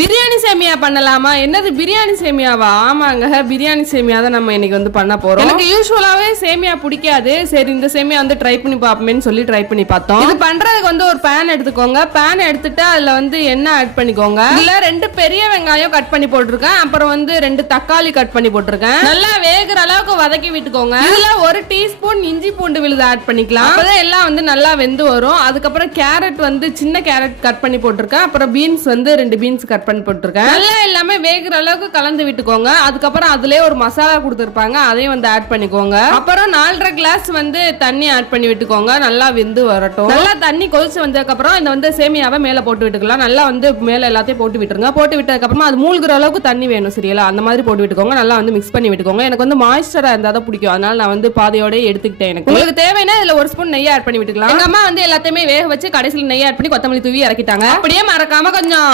பிரியாணி சேமியா பண்ணலாமா? என்னது பிரியாணி சேமியாவா? ஆமாங்க, பிரியாணி சேமியா தான் நம்ம இன்னைக்கு வந்து பண்ண போறோம். எனக்கு யூசுவலாவே சேமியா பிடிக்காது. சரி, இந்த சேமியா வந்து ட்ரை பண்ணி பார்ப்போமேன்னு சொல்லி ட்ரை பண்ணி பார்த்தோம். இது பண்றதுக்கு வந்து ஒரு பேன் எடுத்துக்கோங்க. பேன் எடுத்துட்டு அதுல வந்து எண்ணெய் ஆட் பண்ணிக்கோங்க. இதுல 2 பெரிய வெங்காயம் கட் பண்ணி போட்டிருக்கேன். அப்புறம் வந்து 2 தக்காளி கட் பண்ணி போட்டிருக்கேன். நல்லா வேகிற அளவுக்கு வதக்கி விட்டுக்கோங்க. இதுல 1 டீஸ்பூன் இஞ்சி பூண்டு விழுது ஆட் பண்ணிக்கலாம். அப்பதான் எல்லாம் வந்து நல்லா வெந்து வரும். அதுக்கப்புறம் கேரட் வந்து சின்ன கேரட் கட் பண்ணி போட்டிருக்கேன். அப்புறம் பீன்ஸ் வந்து 2 பீன்ஸ் கட் பண்ணி போட்டிருக்கேன். நல்லா எல்லாமே வேகிற அளவுக்கு கலந்து விட்டுக்கோங்க. அதுக்கப்புறம் அதுலயே ஒரு மசாலா கொடுத்திருப்பாங்க, அதையும் வந்து ஆட் பண்ணிக்கோங்க. அப்புறம் 4.5 கிளாஸ் வந்து தண்ணி ஆட் பண்ணி விட்டுக்கோங்க. நல்லா வெந்து வரட்டும். நல்லா தண்ணி கொதிச்சு வந்ததுக்கு அப்புறம் இந்த வந்து சேமியாவை மேல போட்டு விட்டுக்கலாம். நல்லா வந்து மேல எல்லாத்தையும் போட்டு விட்டுருங்க. போட்டு விட்டதுக்கு அப்புறமா அது மூழ்கிற அளவுக்கு தண்ணி வேணும், சரியா? அந்த மாதிரி போட்டு விட்டுக்கோங்க. நல்லா வந்து மிக்ஸ் பண்ணி விட்டுக்கோங்க. எனக்கு வந்து மாய்ஸ்சரா இருந்தா தான் பிடிக்கும், அதனால நான் வந்து பாதையோட எடுத்துக்கிட்டேன். எனக்கு உங்களுக்கு தேவைன்னா இதுல 1 ஸ்பூன் நெய் ஆட் பண்ணி விட்டுக்கலாம். எங்க அம்மா வந்து எல்லாத்தையுமே வேக வச்சு கடைசியில் நெய் ஆட் பண்ணி கொத்தமல்லி தூவி இறக்கிட்டாங்க. அப்படியே மறக்காம கொஞ்சம்